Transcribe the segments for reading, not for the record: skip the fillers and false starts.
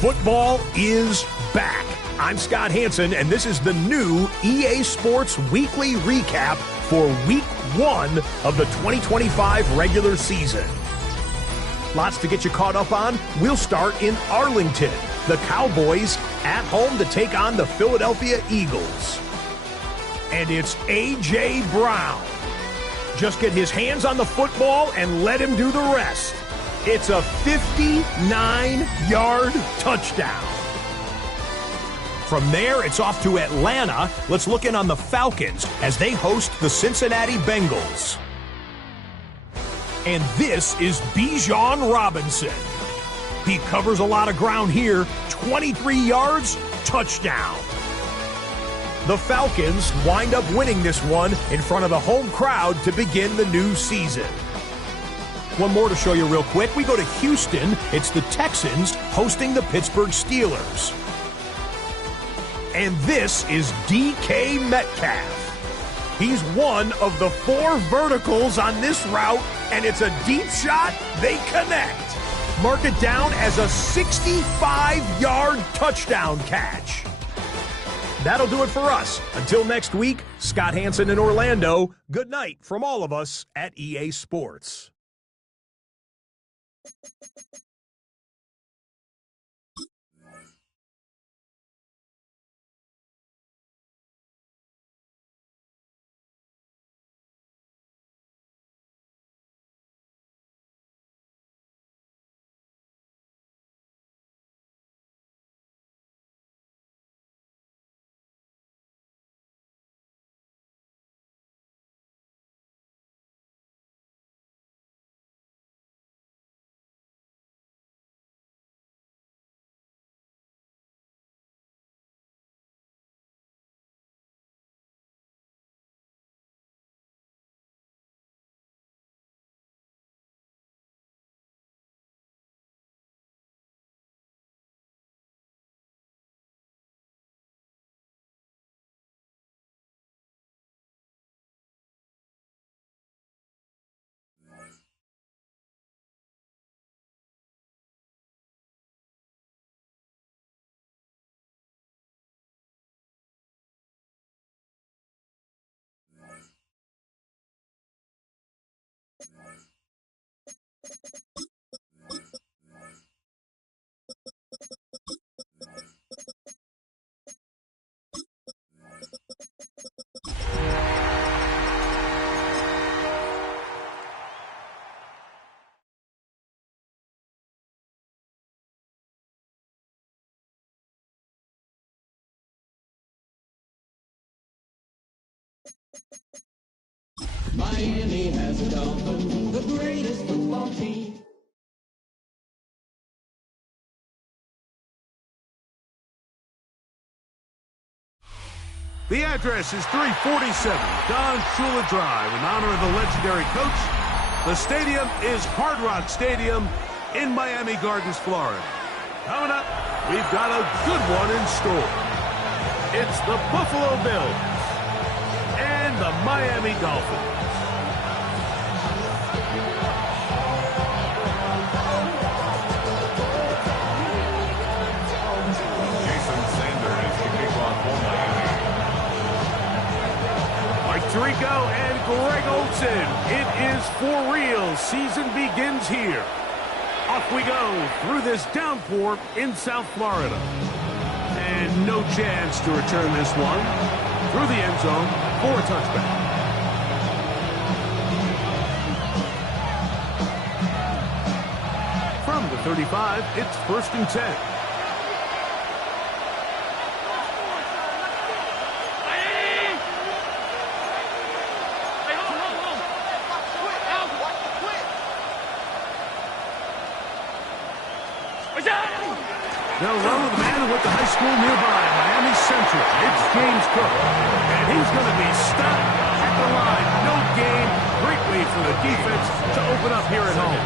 Football is back. I'm Scott Hansen, and this is the new EA Sports Weekly Recap for Week 1 of the 2025 regular season. Lots to get you caught up on. We'll start in Arlington. The Cowboys at home to take on the Philadelphia Eagles. And it's A.J. Brown. Just get his hands on the football and let him do the rest. It's a 59-yard touchdown. From there, it's off to Atlanta. Let's look in on the Falcons as they host the Cincinnati Bengals. And this is Bijan Robinson. He covers a lot of ground here. 23 yards, touchdown. The Falcons wind up winning this one in front of the home crowd to begin the new season. One more to show you real quick. We go to Houston. It's the Texans hosting the Pittsburgh Steelers. And this is DK Metcalf. He's one of the 4 verticals on this route, and it's a deep shot. They connect. Mark it down as a 65-yard touchdown catch. That'll do it for us. Until next week, Scott Hansen in Orlando. Good night from all of us at EA Sports. Miami has a Dolphin, the greatest football team. The address is 347 Don Shula Drive in honor of the legendary coach. The stadium is Hard Rock Stadium in Miami Gardens, Florida. Coming up, we've got a good one in store. It's the Buffalo Bills and the Miami Dolphins. Tirico and Greg Olsen. It is for real. Season begins here. Off we go through this downpour in South Florida. And no chance to return this one through the end zone for a touchback. From the 35, it's 1st and 10. They'll run with the man who went to high school nearby, Miami Central. It's James Cook. And he's going to be stopped at the line. No gain. Great way for the defense to open up here at home.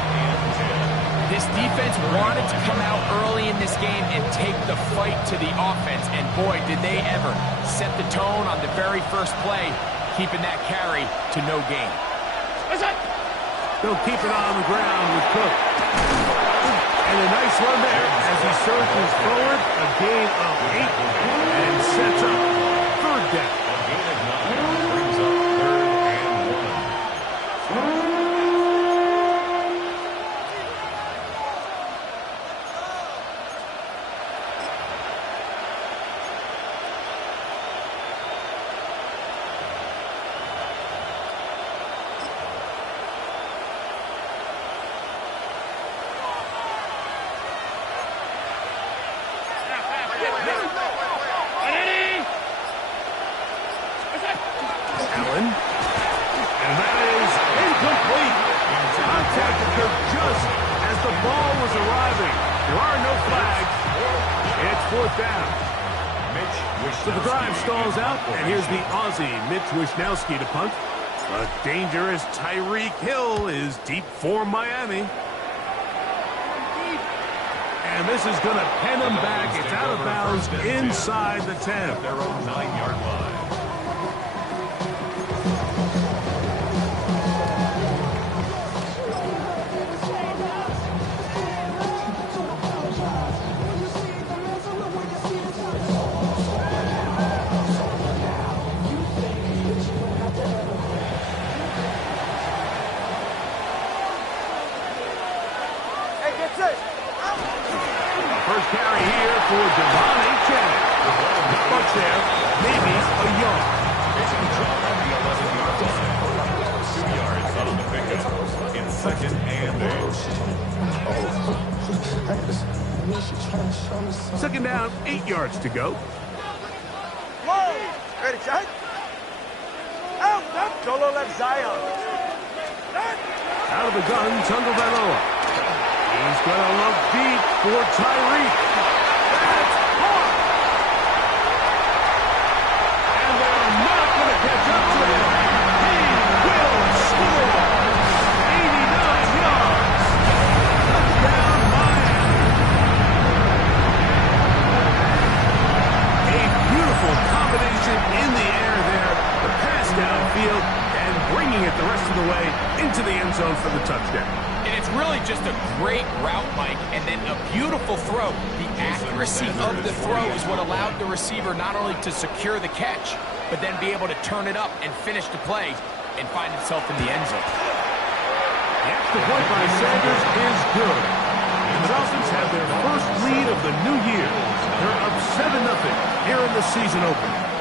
This defense wanted to come out early in this game and take the fight to the offense. And boy, did they ever set the tone on the very first play, keeping that carry to no gain. They'll keep it on the ground with Cook. And a nice run there as he surges forward, a gain of 8, and sets up third down. Brings up 3rd and 1. Allen. And that is incomplete. Contact occurred just as the ball was arriving. There are no flags. It's 4th down. So the drive stalls out, and here's the Aussie, Mitch Wishnowsky, to punt. A dangerous Tyreek Hill is deep for Miami. And this is going to pen him back. It's out of bounds inside the 10. Their own 9-yard line. First carry here for Devon Achane. Bunch there, maybe a yard. Mason John on the 11-yard line. 2 yards on the pickup. In 2nd and 8. Second down, 8 yards to go. Ready, Jack? Out, Solo left Zion. Out of the gun, Tagovailoa. He's going to look deep for Tyreek. That's caught. And they're not going to catch up to him. He will score. 89 yards. Touchdown, Miami. A beautiful combination in the air there. The pass downfield and bringing it the rest of the way into the end zone for the touchdown. And it's really just a great route, Mike, and then a beautiful throw. The accuracy of the throw is what allowed the receiver not only to secure the catch, but then be able to turn it up and finish the play and find himself in the end zone. The extra point by Sanders is good. The Dolphins have their first lead of the new year. They're up 7-0 here in the season opener.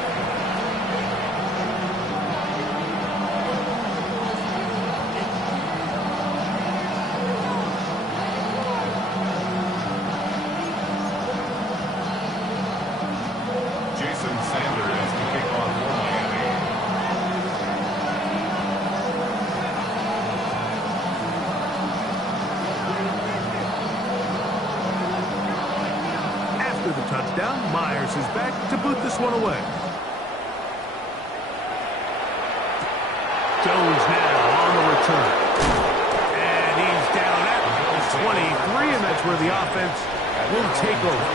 Touchdown. Myers is back to boot this one away. Jones now on the return. And he's down at the 23, and that's where the offense will take over.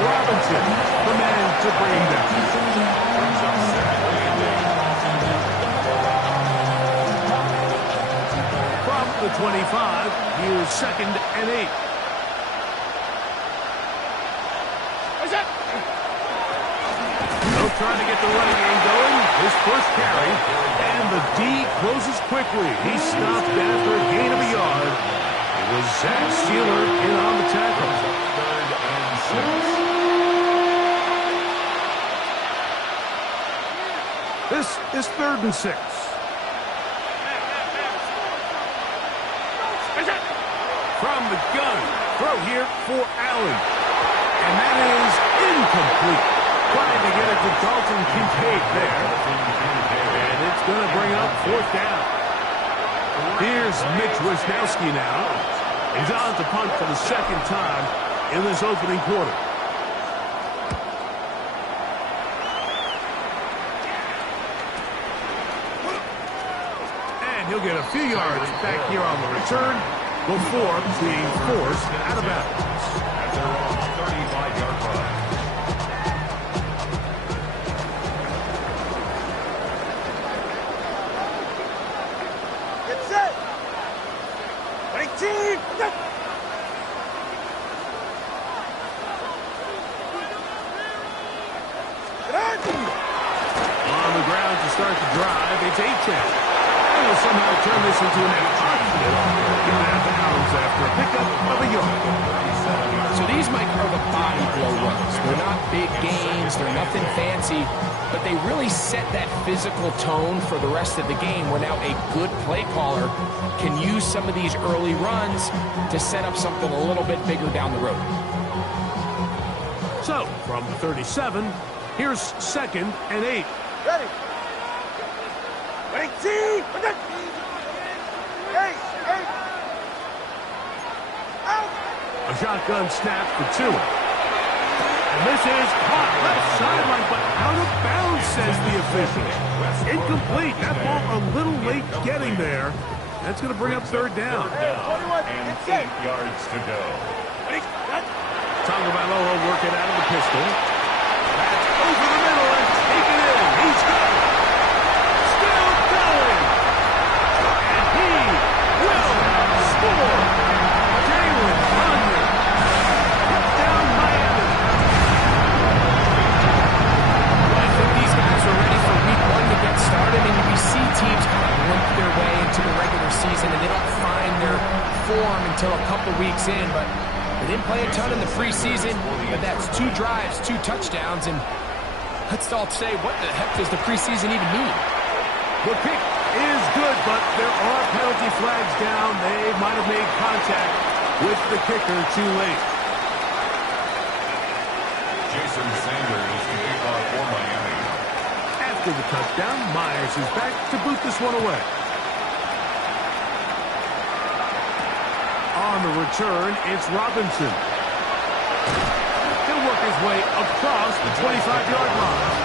Robinson, the man to bring him down. From the 25, here's 2nd and 8. They'll try to get the running game going. His first carry, and the D closes quickly. He stopped after a gain of a yard. It was Zach Sealer in on the tackle. 3rd and 6. This is 3rd and 6. From the gun, throw here for Allen. And that is incomplete. Trying to get it to Dalton Kincaid there. And it's going to bring up 4th down. Here's Mitch Wishnowsky now. He's on to punt for the 2nd time in this opening quarter. he'll get a few yards back here on the return before being forced out of bounds. At their own 35-yard line. Get set. 19. On the ground to start the drive, it's 8-10. And will somehow turn this into an positive. Get out of bounds after a pickup of a yard. So these, Mike, are the body blow runs. They're not big gains, they're nothing fancy, but they really set that physical tone for the rest of the game where now a good play caller can use some of these early runs to set up something a little bit bigger down the road. So, from the 37, here's 2nd and 8. Ready. 18. A shotgun snap for 2. And this is caught left sideline, but out of bounds, says the official. Incomplete. That ball a little late getting there. That's going to bring up 3rd down. And 8 yards to go. Tagovailoa working out of the pistol. That's over the middle and taken in. He's got it. Still going. And he will score. Jalen Conner. Touchdown Miami. Well, I think these guys are ready for week 1 to get started, and we see teams kind of limp their way into the regular season, and they don't find their form until a couple weeks in, but they didn't play a ton in the preseason, but that's 2 drives, 2 touchdowns, and let's all say, what the heck does the preseason even mean? The kick is good, but there are penalty flags down. They might have made contact with the kicker too late. Jason Sanders is the kickoff for Miami. After the touchdown, Myers is back to boot this one away. On the return, it's Robinson. He'll work his way across the 25-yard line.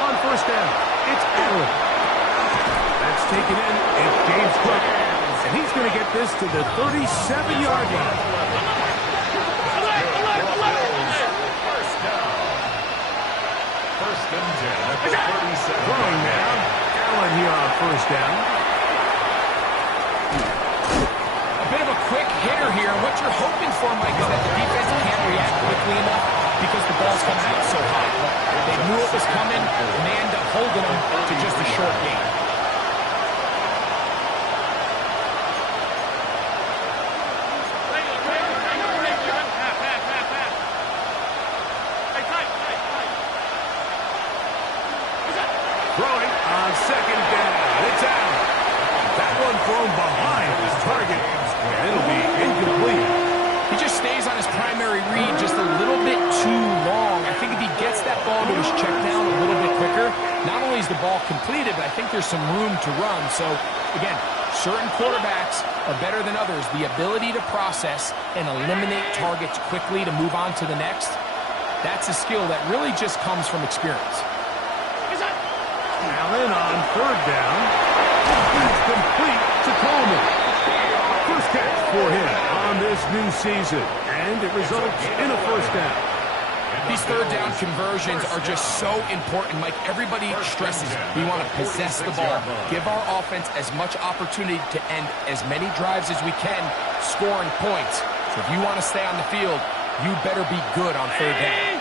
On 1st down, it's Allen. That's taken in. It's James Cook. And he's going to get this to the 37-yard line. First and 10 at the 37. Throwing now. Allen here on 1st down. A bit of a quick hitter here. What you're hoping for, Mike, is that the defense can't react quickly enough because the ball's coming out so high. They knew it was coming, and they end up holding them to just a short gain. Throwing on 2nd down. It's out. That one thrown behind his target. And it'll be incomplete. He just stays on his primary read just a little bit too long. I think if he gets that ball to his check down a little bit quicker, not only is the ball completed, but I think there's some room to run. So, again, certain quarterbacks are better than others. The ability to process and eliminate targets quickly to move on to the next, that's a skill that really just comes from experience. Allen on 3rd down. It's complete to Coleman. First catch for him on this new season. And it results in a 1st down. These 3rd down conversions are just so important, Mike. Everybody stresses we want to possess the ball, give our offense as much opportunity to end as many drives as we can, scoring points. So if you want to stay on the field, you better be good on 3rd down.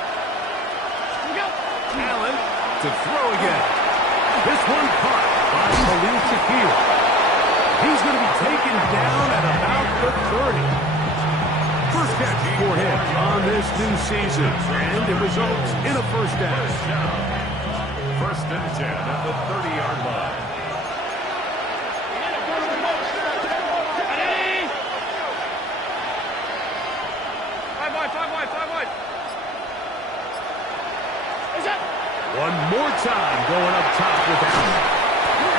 Allen to throw again. This one caught by Khalil Shakir. He's going to be taken down at about the 30. First catch for him on this new season, and it results in a 1st down. First and 10 at the 30-yard line. One more time going up top with Allen.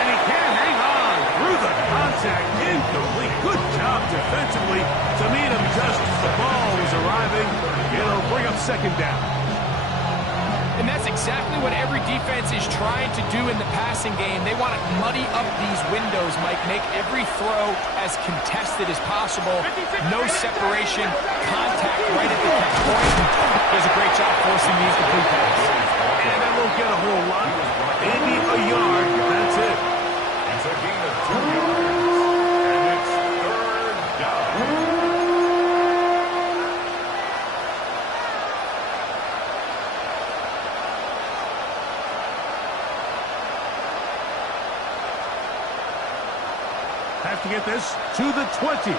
And he can't hang on through the contact, incomplete. Good job defensively to meet him just as the ball was arriving. It'll bring up second down. And that's exactly what every defense is trying to do in the passing game. They want to muddy up these windows, Mike, make every throw as contested as possible. No separation, contact right at the catch point. Does a great job forcing the incomplete pass. And that won't get a whole lot. Maybe a yard. That's it. It's a gain of 2 yards. And it's third down. Have to get this to the 20.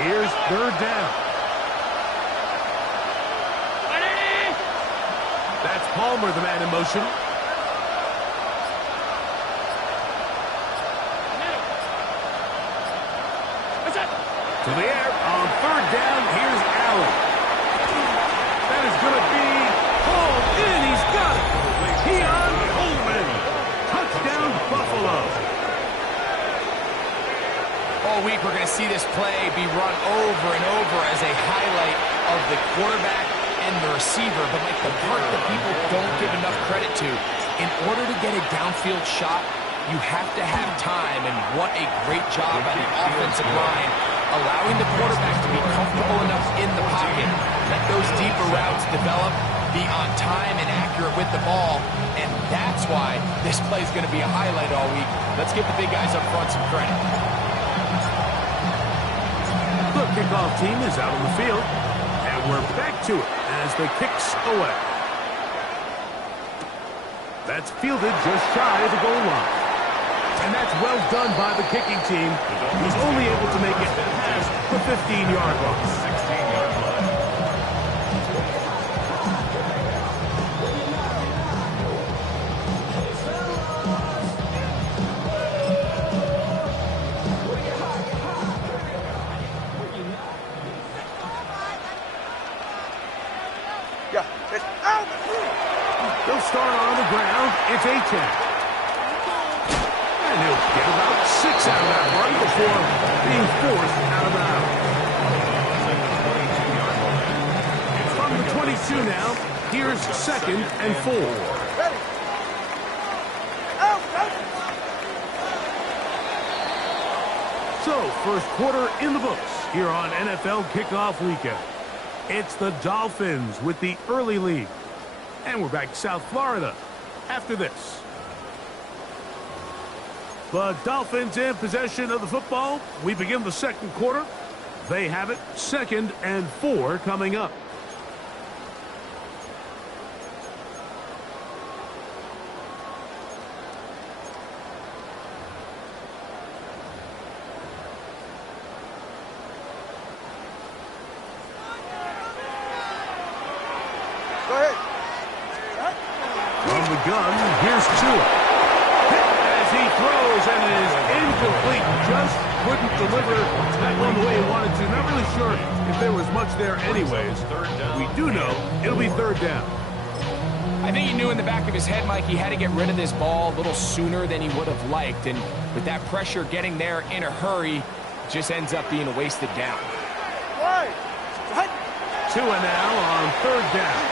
Here's third down. That's Palmer, the man in motion. To the air on third down. Here's Allen. That is going to be hauled in. He's got it. Keon Coleman. Touchdown, Buffalo. All week, we're going to see this play be run over and over as a highlight of the quarterback and the receiver. But like the part that people don't give enough credit to, in order to get a downfield shot, you have to have time. And what a great job by the offensive line, allowing the quarterback to be comfortable enough in the pocket, let those deeper routes develop, be on time and accurate with the ball. And that's why this play is going to be a highlight all week. Let's give the big guys up front some credit. The kickoff team is out on the field, and we're back to it as the kick's away. That's fielded just shy of the goal line. And that's well done by the kicking team. He's only able to make it past the 15-yard line. 16-yard line. They'll start on the ground. It's A-10. And he'll get about 6 out of that run before being forced out of bounds. From the 22 now, here's second and 4. So, first quarter in the books here on NFL Kickoff Weekend. It's the Dolphins with the early lead. And we're back South Florida after this. The Dolphins in possession of the football. We begin the second quarter. They have it, second and 4 coming up. Go ahead. From the gun, here's Tua. As he throws and it is incomplete. Just couldn't deliver that one the way he wanted to. Not really sure if there was much there anyways. We do know it'll be third down. I think he knew in the back of his head, Mike, he had to get rid of this ball a little sooner than he would have liked. And with that pressure getting there in a hurry, just ends up being a wasted down. Tua now on third down.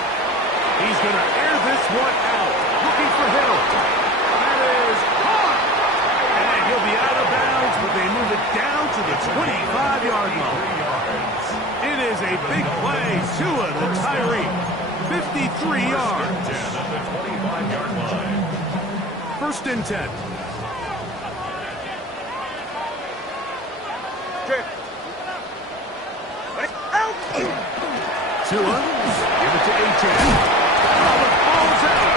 He's going to air this one out. Looking for Hill. That is caught. And he'll be out of bounds, but they move it down to the 25-yard line. It is a big play. Tua, the Tyree. 53 yards. At the 25-yard line. First and 10. Tua, give it to A-10. Ball's out.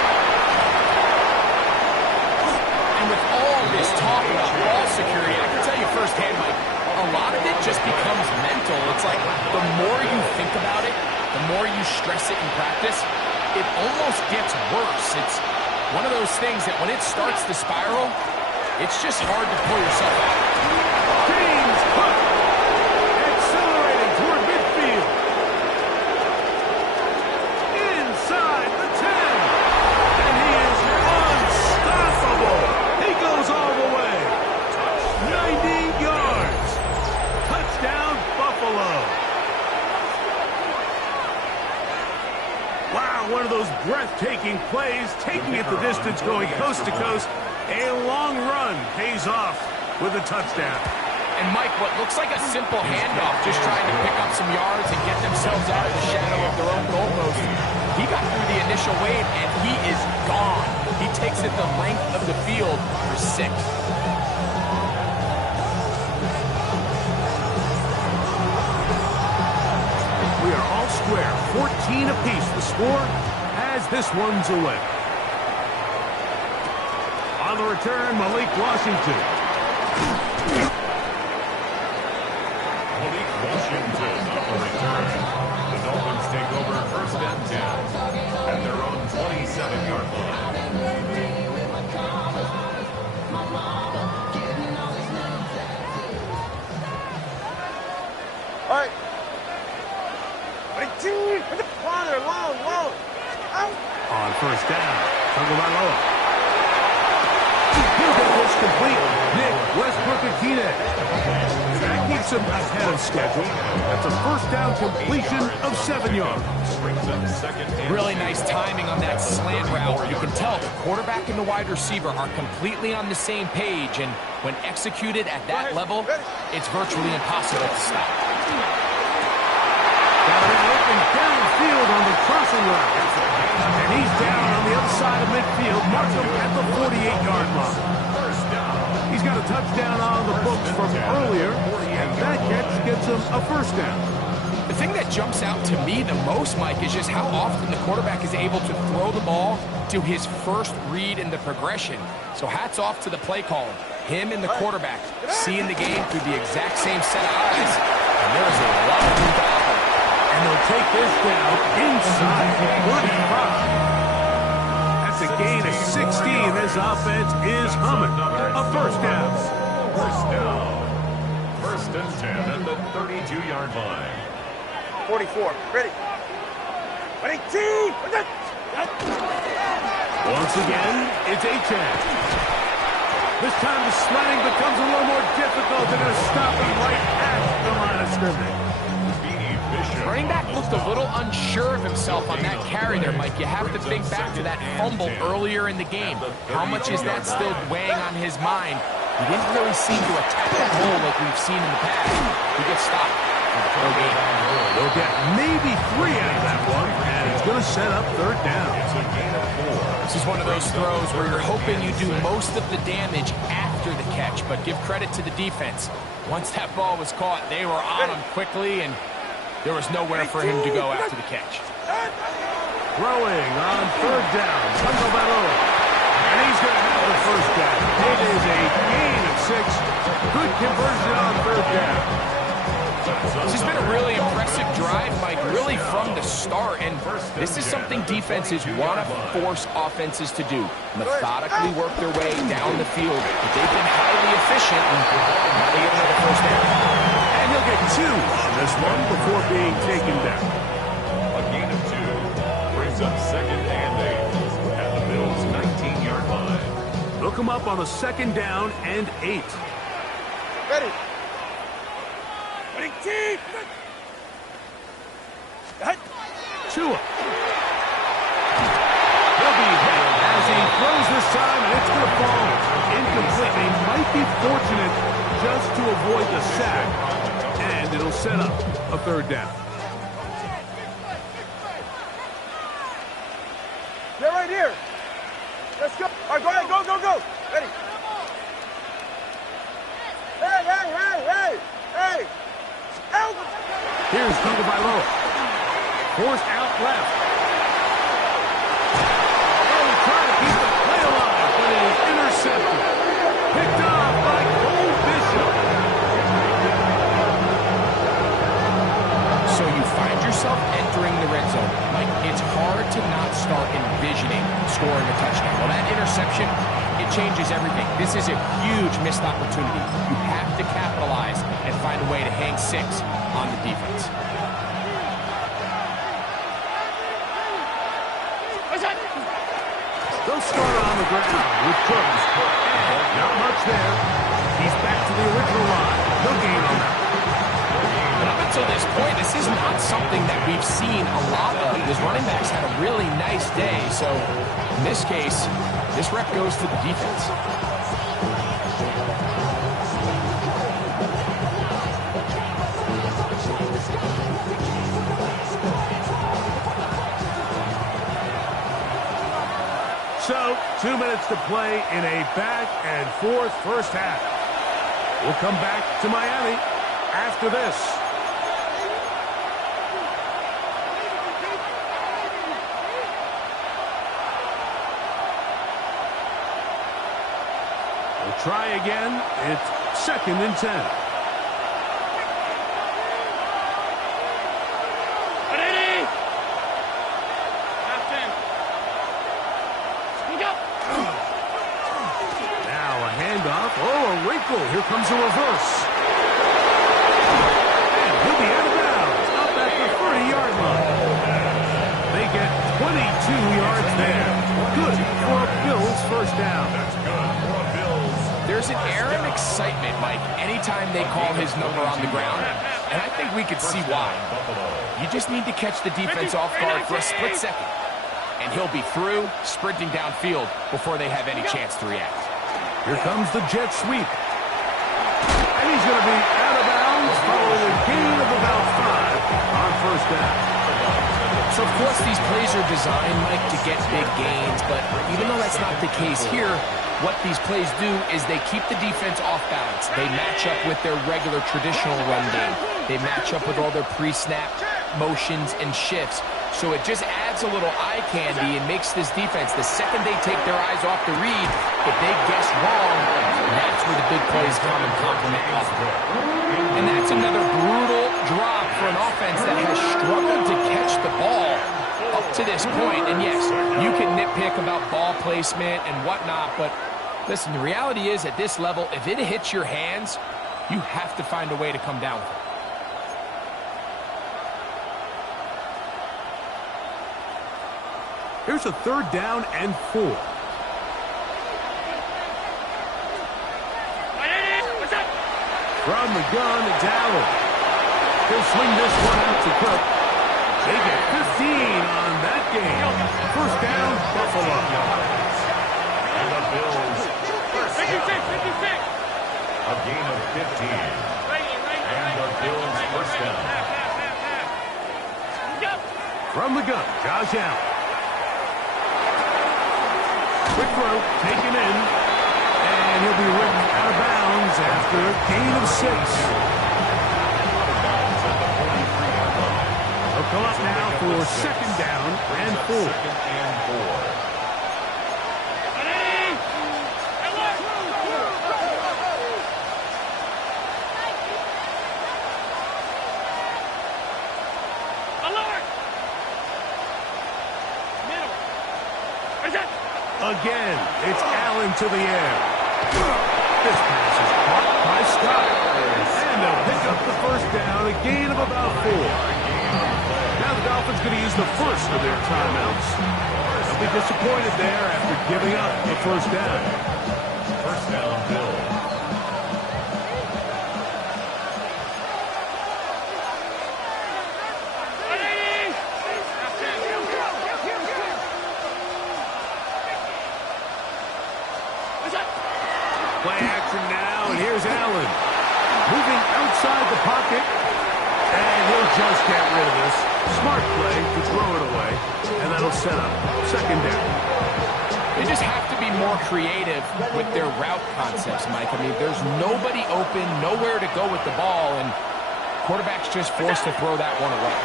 And with all this talk about ball security, I can tell you firsthand, Mike, a lot of it just becomes mental. It's like the more you think about it, the more you stress it in practice, it almost gets worse. It's one of those things that when it starts to spiral, it's just hard to pull yourself out. James Cook accelerating toward midfield. Inside the 10. And he is unstoppable. He goes all the way. 90 yards. breathtaking plays, taking it the distance, going coast to coast. A long run pays off with a touchdown. And Mike, what looks like a simple handoff, just trying to pick up some yards and get themselves out of the shadow of their own goalpost. He got through the initial wave, and he is gone. He takes it the length of the field for 6. We are all square, 14 apiece. The score as this one's away. On the return, Malik Washington. Malik Washington on the return. The Dolphins take over 1st and 10 at their own 27-yard line. All right. Long. Out. On 1st down, Tagovailoa. He'll get this complete. Nick Westbrook-Akine. That keeps him ahead of schedule. That's a 1st down completion of 7 yards. Really nice timing on that slant route. You can tell the quarterback and the wide receiver are completely on the same page, and when executed at that level, it's virtually impossible to stop. Got it open downfield on the crossing route. And he's down on the other side of midfield. Mark him at the 48-yard line. He's got a touchdown on the books from earlier, and that catch gets him a 1st down. The thing that jumps out to me the most, Mike, is just how often the quarterback is able to throw the ball to his first read in the progression. So hats off to the play caller. Him and the quarterback seeing the game through the exact same set of eyes. And there is a lot of room to operate. And they'll take this down inside 35. That's a gain of 16. This offense is humming. A 1st down. 1st down. 1st and 10 at the 32-yard line. 44. Ready. Ready, team. Once again, it's Achane. This time the sledding becomes a little more difficult. They're going to stop him right at the line of scrimmage. Running back looked a little unsure of himself on that carry there, Mike. You have to think back to that fumble earlier in the game. How much is that still weighing on his mind? He didn't really seem to attack that hole like we've seen in the past. He gets stopped. They'll get maybe 3 out of that one, and it's going to set up 3rd down. It's a gain of 4. This is one of those throws where you're hoping you do most of the damage after the catch, but give credit to the defense. Once that ball was caught, they were on him quickly, and there was nowhere for him to go after the catch. Throwing on 3rd down, Tagovailoa. And he's going to have the 1st down. It is a gain of 6. Good conversion on 3rd down. This has been a really impressive drive, Mike, really from the start. And this is something defenses want to force offenses to do. Methodically work their way down the field. But they've been highly efficient, and now they get another 1st down. And he'll get 2 on this one before being taken down. A gain of 2 brings up 2nd and 8 at the Bills' 19-yard line. They'll come up on a 2nd down and 8. Ready. Ready, team. Tua. He'll be hit as he throws this time, and it's going to fall incomplete. They might be fortunate just to avoid the sack, and it'll set up a 3rd down. They're right here. Let's go. All right, go ahead. Go. Ready. Hey. Out. Here's Tagovailoa. Forced out left. Oh, trying to keep the play alive, but it is intercepted. Picked off by Cole Bishop. So you find yourself entering the red zone. Mike, it's hard to not start envisioning scoring a touchdown. Well, that interception, it changes everything. This is a huge missed opportunity. You have to capitalize and find a way to hang 6 on the defense. They'll start on the ground with Cooks. And not much there. He's back to the original line. No gain on that. until this point, this is not something that we've seen a lot of. His running backs had a really nice day. So in this case, this rep goes to the defense. So, 2 minutes to play in a back-and-forth first half. We'll come back to Miami after this. We'll try again. It's 2nd and 10. Here comes a reverse. And he'll be out of bounds, up at the 30-yard line. They get 22 yards there. Good for a Bills first down. That's good for a Bills. There's an air of excitement, Mike, anytime they call his number on the ground. And I think we could see why. You just need to catch the defense off guard for a split second. And he'll be through, sprinting downfield before they have any chance to react. Here comes the jet sweep. And he's going to be out of bounds following a gain of about 5 on first down. So, of course, these plays are designed, Mike, to get big gains. But even though that's not the case here, what these plays do is they keep the defense off balance. They match up with their regular traditional run game. They match up with all their pre-snap motions and shifts. So it just adds a little eye candy and makes this defense, the second they take their eyes off the read, if they guess wrong, that's where the big plays come and complement offense. And that's another brutal drop for an offense that has struggled to catch the ball up to this point. And yes, you can nitpick about ball placement and whatnot, but listen, the reality is at this level, if it hits your hands, you have to find a way to come down with it. Here's a 3rd down and 4. From the gun, it's Allen. He'll swing this one out to Cook. They get 15 on that game. First down, Buffalo. And the Bills. A gain of 15. And the Bills first down. From the gun, Josh Allen. Quick throw, taken in, and he'll be ripped out of bounds after a gain of 6. They'll come up now for 2nd down and 4. Again, it's Allen to the air. This pass is caught by Scott. And they'll pick up the first down, a gain of about 4. Now the Dolphins going to use the first of their timeouts. They'll be disappointed there after giving up the first down. First down, Bill. Play action now, and here's Allen. Moving outside the pocket, and he'll just get rid of this. Smart play to throw it away, and that'll set up 2nd down. They just have to be more creative with their route concepts, Mike. I mean, there's nobody open, nowhere to go with the ball, and quarterback's just forced to throw that one away.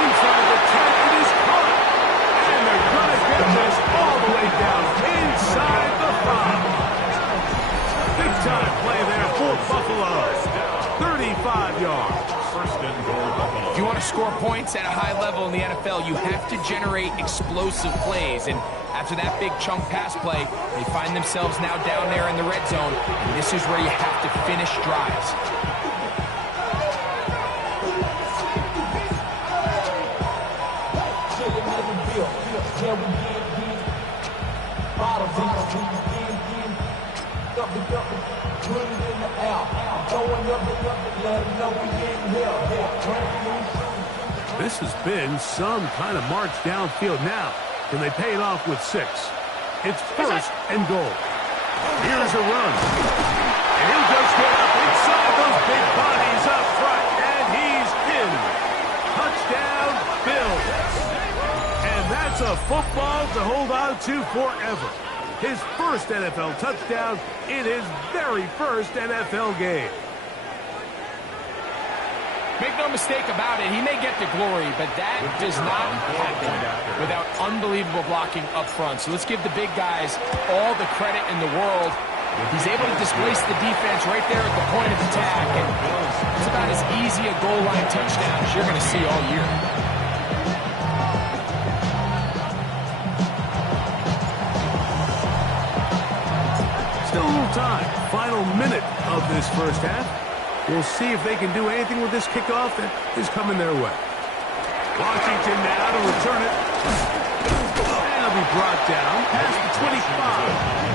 Inside the 10, it is caught, and they're going to get this all the way down inside the 5. Big-time play there for Buffalo. 35 yards. First and goal, Buffalo. If you want to score points at a high level in the NFL, you have to generate explosive plays. And after that big chunk pass play, they find themselves now down there in the red zone. And this is where you have to finish drives. This has been some kind of march downfield. Now, can they pay it off with 6? It's 1st and goal. Here's a run. And he'll just get up inside those big bodies up front. And he's in. Touchdown, Bills. And that's a football to hold on to forever. His first NFL touchdown in his very first NFL game. Make no mistake about it, he may get the glory, but that does not happen without unbelievable blocking up front. So let's give the big guys all the credit in the world. He's able to displace the defense right there at the point of attack, and it's about as easy a goal line touchdown as you're going to see all year. Still a little time. Final minute of this first half. We'll see if they can do anything with this kickoff that is coming their way. Washington now to return it. And it'll be brought down past the 25.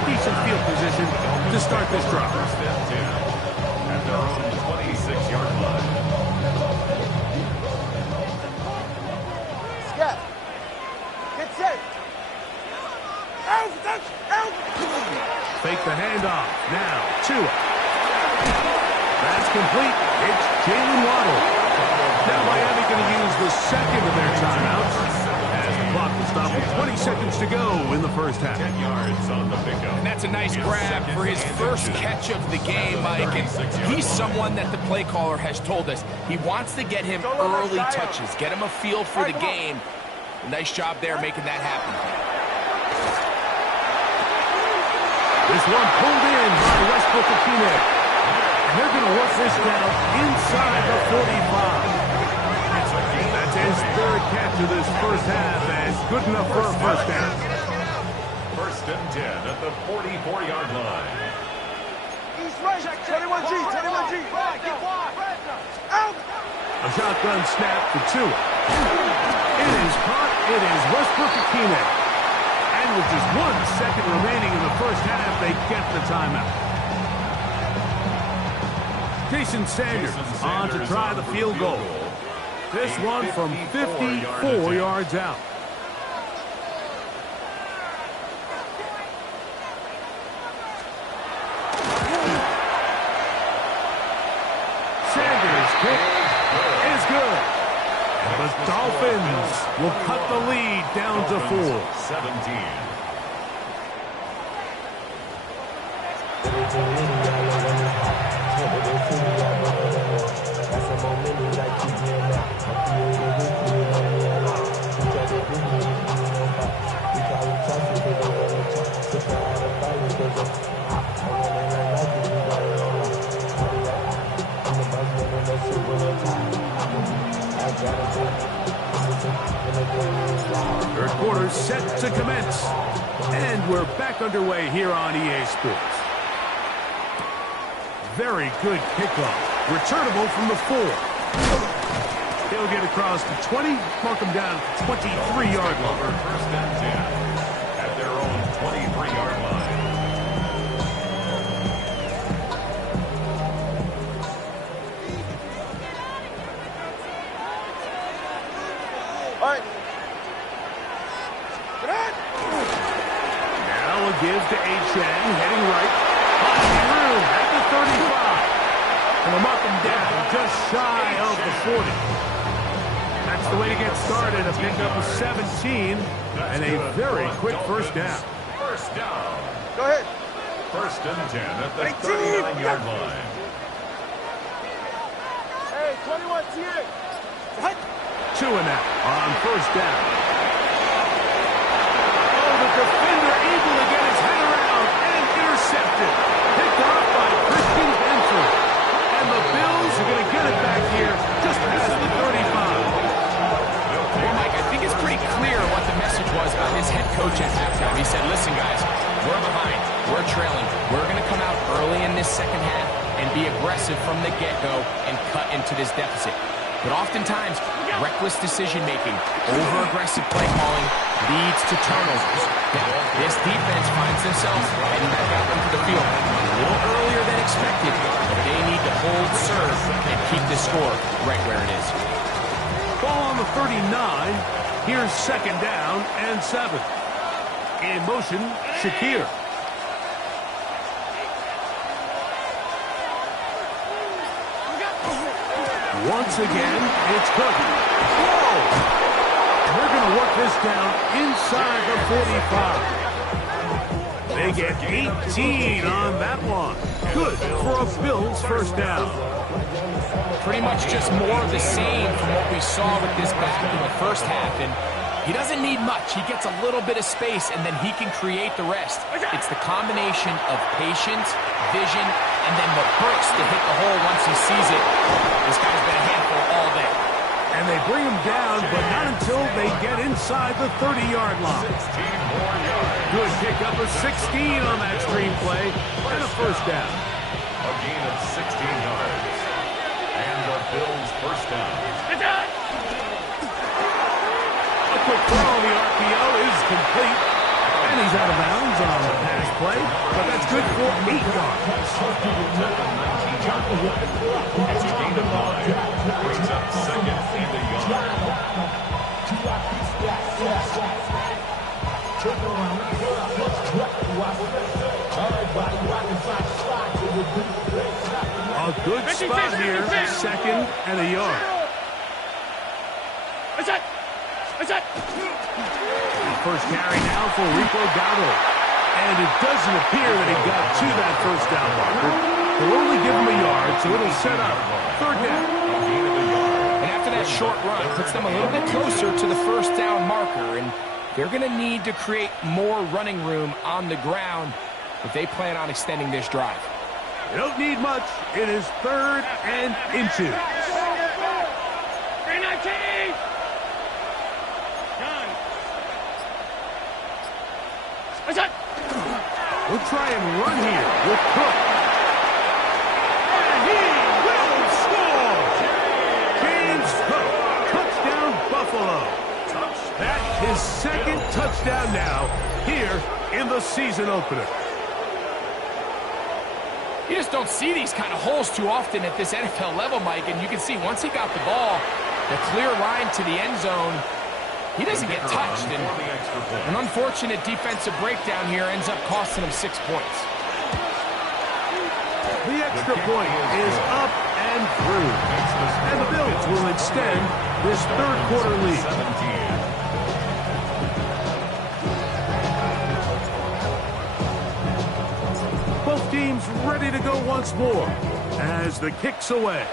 Decent field position to start this drive. First and 10 at their own 26-yard line. Scat. Get set. Out. Fake the handoff. Now, Tua. That's complete. It's Jalen Waddle. Now Miami going to use the second of their timeouts as the clock will stop with 20 seconds to go in the first half. 10 yards on the pickup. And that's a nice grab for his first catch of the game, Mike. And he's someone that the play caller has told us he wants to get him early touches, get him a feel for the game. Nice job there making that happen. This one pulled in by Westbrook-Akine. They're going to work this down inside the 45. That's his 3rd catch of this first half, and good enough for a first down. First and 10 at the 44-yard line. East right. 21G. Out. A shotgun snap for Tua. It is caught. It is Westbrook-Akine. And with just 1 second remaining in the first half, they get the timeout. Jason Sanders on to try the field goal. This one from 54 yards out. Sanders' kick is good. The Dolphins will cut the lead down to 4. 3rd quarter set to commence. And we're back underway here on EA Sports. Very good kickoff. Returnable from the 4. He'll get across the 20, mark him down at the 23-yard line. First and 10 at their own 23-yard line. All right. Now a give to A-Chang, heading right. Finding room at the 35. And we'll mark him down just shy of the 40. That's the way to get started. A pickup of 17 and a very quick first down. First down. Go ahead. First and 10 at the 39-yard line. Hey, 21 TA. Tua now on first down. Oh, the defender able to get his head around and intercepted. Picked off by Christian Benford. And the Bills are going to get it back here just past the 35. Well, Mike, I think it's pretty clear what the message was by his head coach at halftime. He said, listen, guys, we're behind. We're trailing. We're going to come out early in this second half and be aggressive from the get-go and cut into this deficit. But oftentimes, reckless decision-making, over-aggressive play calling leads to turnovers. Now, this defense finds themselves heading back out into the field a little earlier than expected, but they need to hold serve and keep the score right where it is. Ball on the 39. Here's second down and 7. In motion, Shakir. Once again, it's Cook. Whoa! They're going to work this down inside the 45. They get 18 on that one. Good for a Bills first down. Pretty much just more of the same from what we saw with this back in the first half. And he doesn't need much. He gets a little bit of space, and then he can create the rest. It's the combination of patience, vision, and then the burst to hit the hole once he sees it. This guy's been a handful all day. And they bring him down, but not until they get inside the 30-yard line. Good pickup of 16 on that screen play, and a first down. A gain of 16 yards. And the Bills first down. A quick throw on the RPO is complete. And he's out of bounds on the pass play, but that's good for 8 yards. It's a gain of 5. Brings up second and a yard. A good spot here, second and a yard. First carry now for Rico Dowdle. And it doesn't appear that he got to that first down marker. They'll only give him a yard, so it'll set up third down. And after that short run, puts them a little bit closer to the first down marker. And they're going to need to create more running room on the ground if they plan on extending this drive. They don't need much. It is third and inches. We'll try and run here with Cook. And he will score! James Cook, touchdown Buffalo. That's his second touchdown now here in the season opener. You just don't see these kind of holes too often at this NFL level, Mike, and you can see once he got the ball, the clear line to the end zone, he doesn't get touched, and an unfortunate defensive breakdown here ends up costing him 6 points. The extra point is up and through, and the Bills will extend this third quarter lead. Both teams ready to go once more as the kick's away.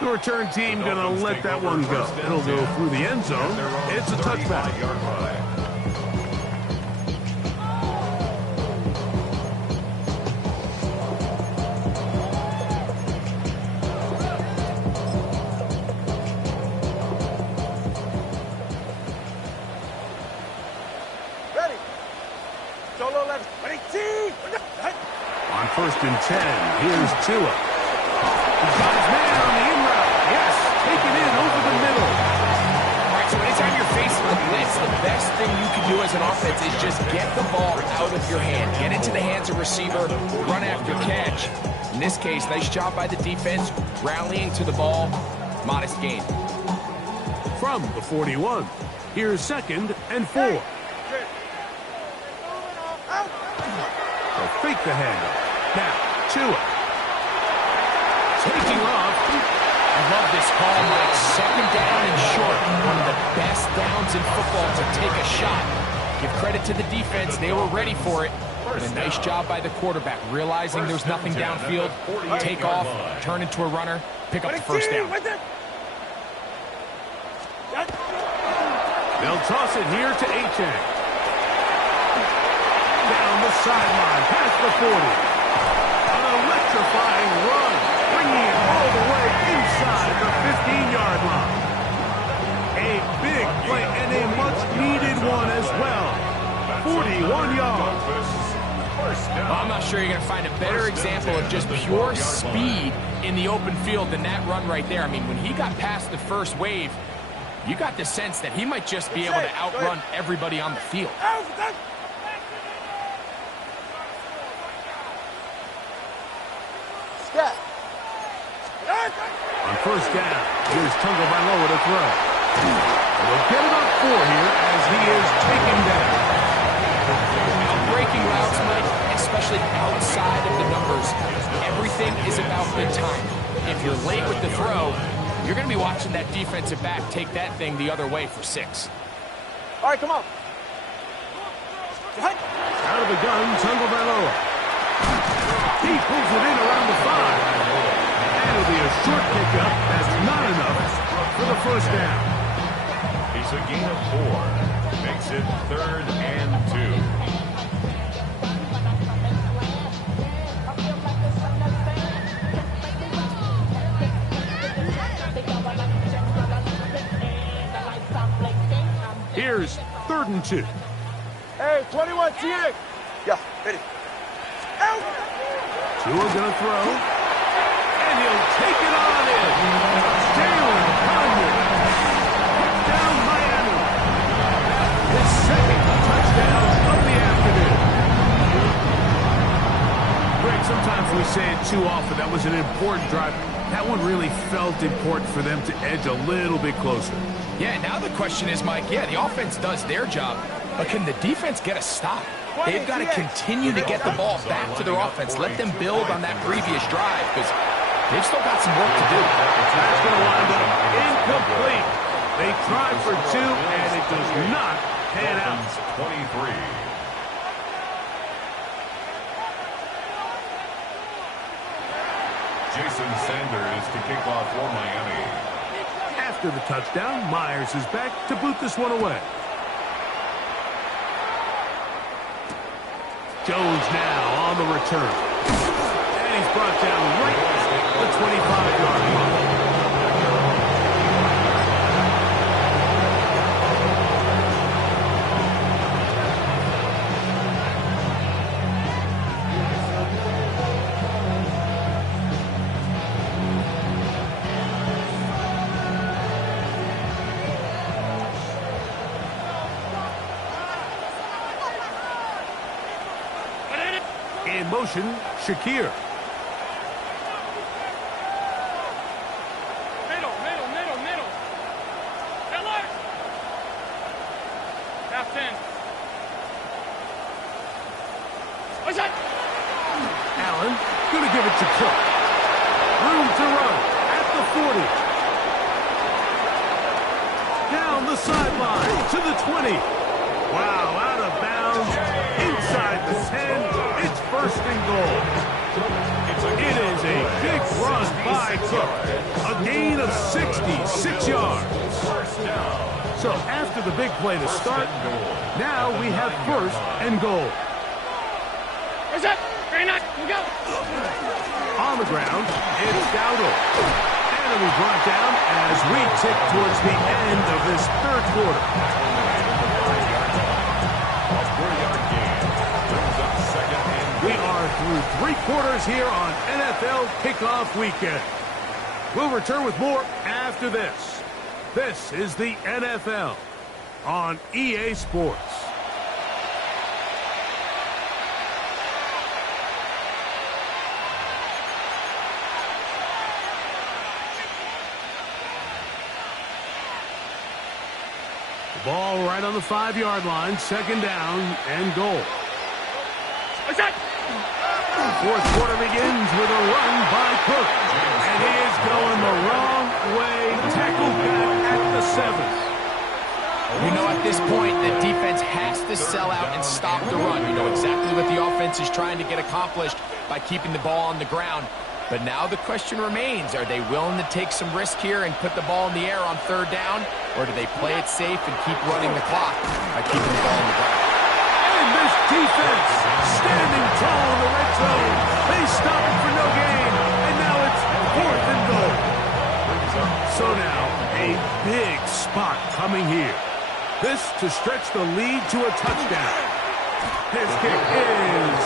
The return team going to let that one go. It'll go through the end zone. It's a touchback. Ready. Solo left. Ready, team. On first and 10, here's Tua. He's got his man on the in route. Yes, take it in over the middle. All right, so anytime you're facing the blitz, the best thing you can do as an offense is just get the ball out of your hand. Get into the hands of receiver, run after catch. In this case, nice job by the defense, rallying to the ball. Modest gain. From the 41, here's second and 4. They'll fake the handoff. Now, Tua. Taking off. I love this call, Mike. Second down and short. One of the best downs in football to take a shot. Give credit to the defense. They were ready for it. And a nice job by the quarterback, realizing there's nothing downfield. Take off, turn into a runner, pick up the first down. They'll toss it here to Achane. Down the sideline, past the 40. An electrifying run, bringing it all the way inside the 15-yard line. A big play and a much-needed one as well. 41 yards. Well, I'm not sure you're going to find a better example of just pure speed in the open field than that run right there. I mean, when he got past the first wave, you got the sense that he might just be able to outrun everybody on the field. On first down, here's Tagovailoa to throw. We'll get it up 4 here as he is taken down. Breaking routes, Mike, especially outside of the numbers, everything is about the time. If you're late with the throw, you're going to be watching that defensive back take that thing the other way for 6. All right, come on. Out of the gun, Tagovailoa. He pulls it in around the 5. It'll be a short pickup. That's not enough for the first down. He's a gain of 4. Makes it 3rd and 2. Here's 3rd and 2. Hey, 21, TX. Yeah, hit it. Tua's going to throw. And he'll take it on in. Jalen Conner. Down Miami. His 2nd touchdown of the afternoon. Greg, sometimes we say it too often. That was an important drive. That one really felt important for them to edge a little bit closer. Yeah, now the question is, Mike, yeah, the offense does their job, but can the defense get a stop? They've got to continue to get the ball back to their offense. Let them build on that previous drive, because they've still got some work to do. That's going to wind up incomplete. They tried for 2, and it does not pan out. 23. Jason Sanders to kick off for Miami. After the touchdown, Myers is back to boot this one away. Jones now on the return. And he's brought down right at the 25-yard line. In motion, Shakir. Middle. Miller. Half 10. What's that? Allen, going to give it to Cook. Room to run at the 40. Down the sideline to the 20. Wow, out of bounds. Inside the 10. It's 1st and goal. It is a big run by Cook. A gain of 66 yards. So after the big play to start, now we have 1st and goal. Where's that? Very nice. We go. On the ground, it's Dowdle. And it'll be brought down as we tick towards the end of this 3rd quarter. We are through 3 quarters here on NFL Kickoff Weekend. We'll return with more after this. This is the NFL on EA Sports. The ball right on the 5-yard line, 2nd down and goal. What's that? 4th quarter begins with a run by Cook. And he is going the wrong way. Tackled back at the 7th. You know, at this point, the defense has to sell out and stop the run. You know exactly what the offense is trying to get accomplished by keeping the ball on the ground. But now the question remains, are they willing to take some risk here and put the ball in the air on 3rd down? Or do they play it safe and keep running the clock by keeping the ball on the ground? And this defense standing tall in the red zone. They stop it for no gain. And now it's 4th and goal. So now a big spot coming here. This to stretch the lead to a touchdown. His kick is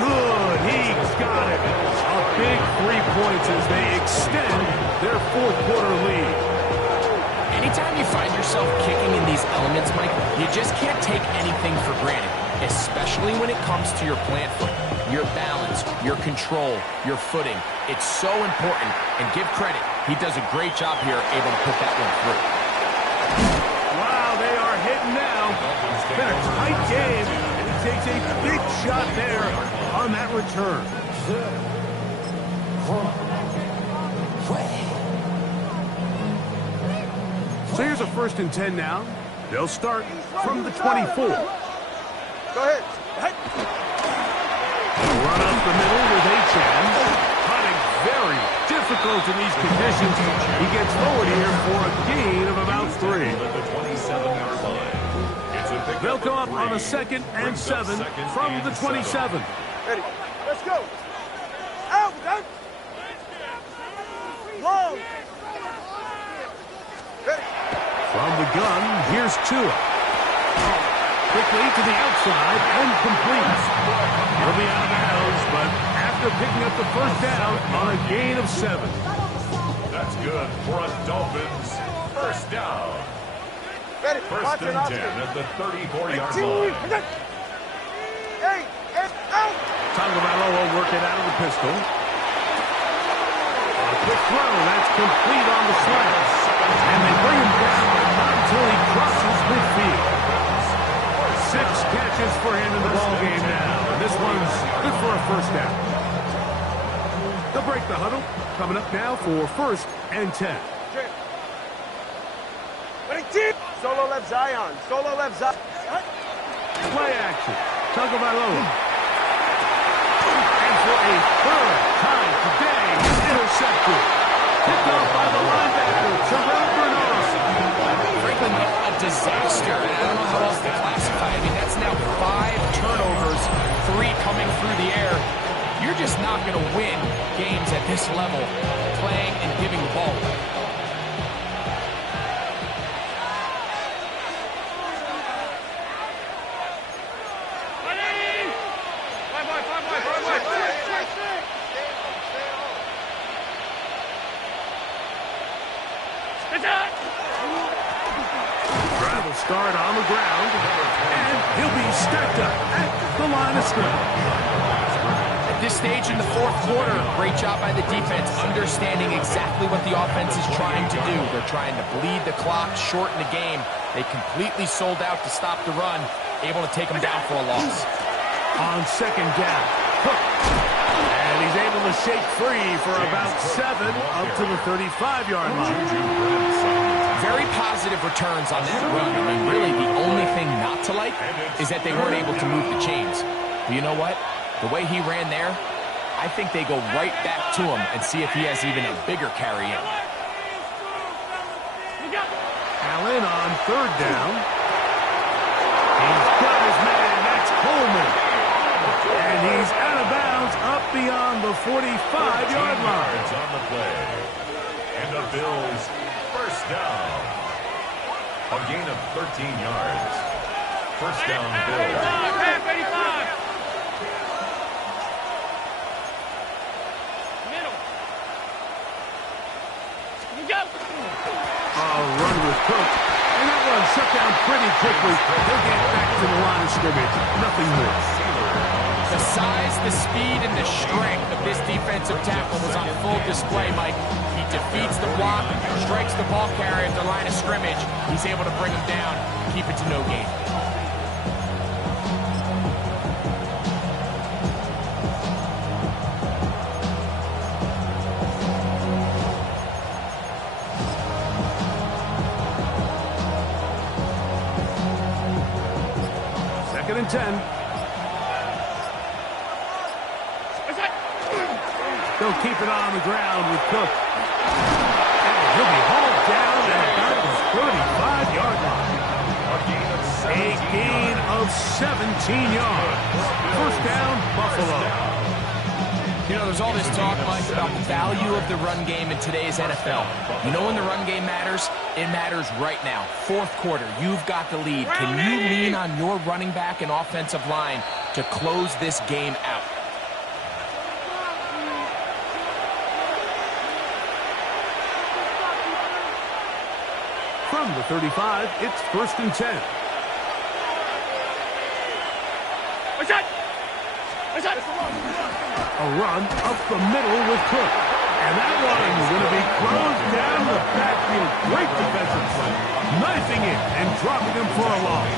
Good. He got it. A big 3 points as they extend their fourth quarter lead. Anytime you find yourself kicking in these elements, Mike, you just can't take anything for granted, especially when it comes to your plant foot, your balance, your control, your footing. It's so important, and give credit. He does a great job here, able to put that one through. Wow, they are hitting now. It's been a tight game, and he takes a big shot there on that return. So here's a 1st and 10 now. They'll start from the 24. Go ahead. Run up the middle with Achan. Cutting very difficult in these conditions. He gets forward here for a gain of about 3. At the 27-yard line. It's a pickup. They'll come up on a 2nd and 7 from the 27. Ready. Let's go. Out, done. Long. Ready. From the gun, here's Tua. Quickly to the outside and complete. He'll be out of bounds, but after picking up the 1st down on a gain of 7. That's good for a Dolphins 1st down. Ready. 1st and 10 at the 34-yard line. Hey, and out. Tagovailoa working out of the pistol. A quick throw, that's complete on the slant. And they bring him down, but not until he crosses midfield. 6 catches for him in the ballgame now. And this one's good for a 1st down. They'll break the huddle. Coming up now for 1st and 10. Ready, team. Solo left Zion. Solo left Zion. Play action. Tagovailoa. And for a 3rd time today, intercepted. Picked off by the linebacker, Terrell Bernard. Frankly, Mike, a disaster. And I don't know how else to classify it. I mean, that's now 5 turnovers, 3 coming through the air. You're just not going to win games at this level, playing and giving the ball away. Drive will start on the ground, and he'll be stacked up at the line of scrimmage. At this stage in the 4th quarter, great job by the defense, understanding exactly what the offense is trying to do. They're trying to bleed the clock, shorten the game. They completely sold out to stop the run, able to take them down for a loss. On 2nd down, Cook. And he's able to shake free for about 7 up to the 35-yard line. Very positive returns on that run. I mean, really, the only thing not to like is that they weren't able to move the chains. But you know what? The way he ran there, I think they go right back to him and see if he has even a bigger carry in. Allen on 3rd down. He's got his man, that's Coleman. And he's out of bounds up beyond the 45-yard line. On the play. And the Bills 1st down. A gain of 13 yards. 1st down, Bills. Run with Cook. And that one shut down pretty quickly. They'll get back to the line of scrimmage. Nothing more. The size, the speed, and the strength of this defensive tackle was on full display, Mike. He defeats the block, strikes the ball carrier at the line of scrimmage. He's able to bring him down, keep it to no gain. Second and 10. They'll keep it on the ground with Cook. And he'll be hauled down at about the 35-yard line. A gain of 17 yards. 1st down, Buffalo. You know, there's all this talk, Mike, about the value of the run game in today's NFL. You know when the run game matters? It matters right now. 4th quarter, you've got the lead. Can you lean on your running back and offensive line to close this game out? From the 35, it's 1st and 10. A run up the middle with Cook. And that one's going to be closed down the backfield. Great defensive play. Knifing it and dropping him for a loss.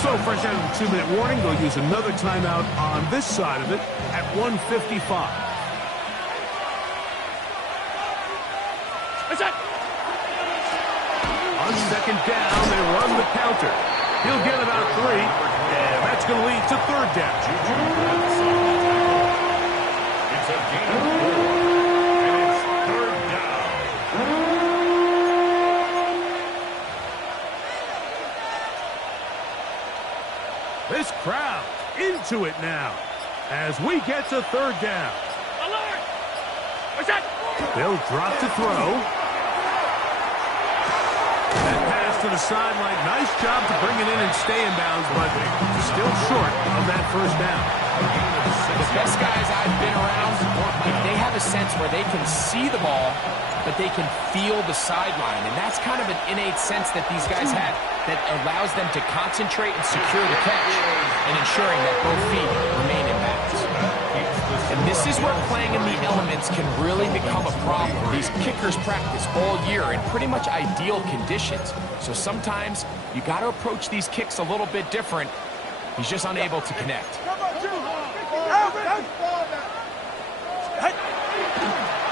So fresh out of the 2-minute warning, they'll use another timeout on this side of it at 1:55. On 2nd down, they run the counter. He'll get about 3, and that's going to lead to 3rd down. It's a gain of 4, and it's 3rd down. This crowd into it now as we get to 3rd down. They'll drop to throw. That pass to the sideline. Nice job to bring it in and stay in bounds, but still short of that 1st down. The best guys I've been around, they have a sense where they can see the ball, but they can feel the sideline. And that's kind of an innate sense that these guys have that allows them to concentrate and secure the catch and ensuring that both feet remain in bounds. And this is where playing in the elements can really become a problem. These kickers practice all year in pretty much ideal conditions. So sometimes you got to approach these kicks a little bit different. He's just unable to connect.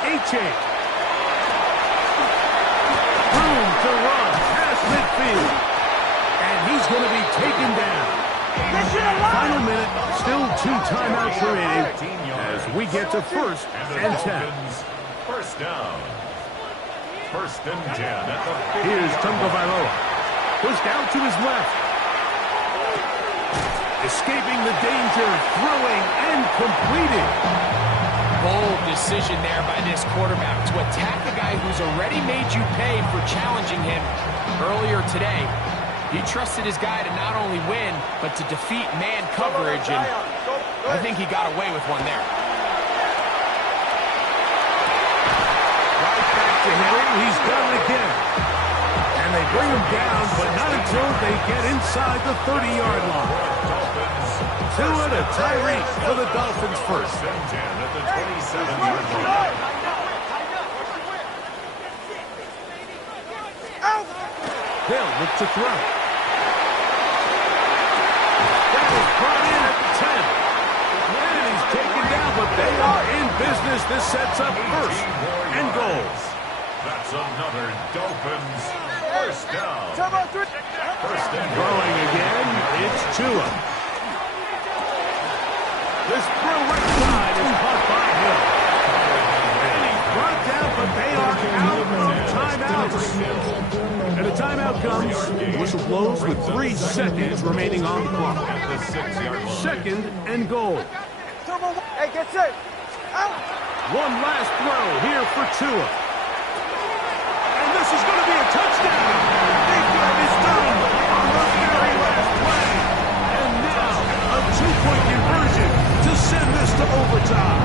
A-chain. Room to run past midfield. And he's going to be taken down. Final minute, still 2 timeouts remaining as we get to 1st and 10. 1st down. 1st and 10 at the 50. Here's Tungo Vailoa. Pushed out to his left. Escaping the danger, throwing and completing. Bold decision there by this quarterback to attack a guy who's already made you pay for challenging him earlier today. He trusted his guy to not only win, but to defeat man coverage, and I think he got away with one there. Right back to him. He's done it again. And they bring him down, but not until they get inside the 30-yard line. Tua to Tyreek for the Dolphins first. 1st and 10 at the 27-yard line. They'll look to throw. That is brought in at the 10. And he's taken down, but they are in business. This sets up 1st and goal. That's another Dolphins 1st down. 1st and Throwing again, it's Tua. This throw right side is caught by him. And he's brought down, but they are out of timeouts. And a timeout comes. Whistle blows with 3 seconds remaining on the clock. at the 6-yard line. 2nd and goal. Hey, get set. Out. One last throw here for Tua. And this is going to be a touchdown. Big job is done on the very last play. And now a 2-point conversion to send this to overtime.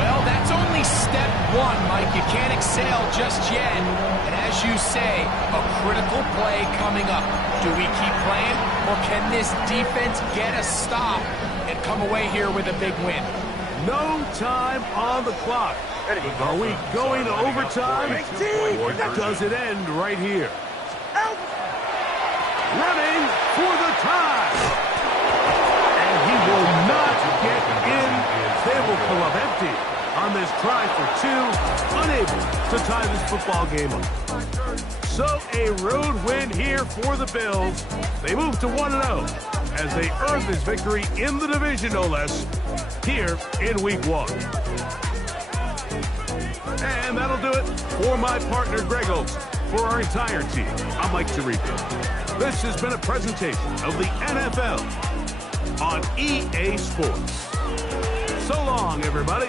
Well, that's only step 1, Mike. You can't excel just yet. And as you say, a critical play coming up. Do we keep playing, or can this defense get a stop and come away here with a big win? No time on the clock. Are we going to overtime, or does it end right here? Running for the tie. And he will not get in. They will pull up empty on this try for 2, unable to tie this football game up. So a road win here for the Bills. They move to 1-0 as they earn this victory in the division, no less, here in Week 1. And that'll do it for my partner, Greg Olson. For our entire team, I'm Mike Tirico. This has been a presentation of the NFL on EA Sports. So long, everybody.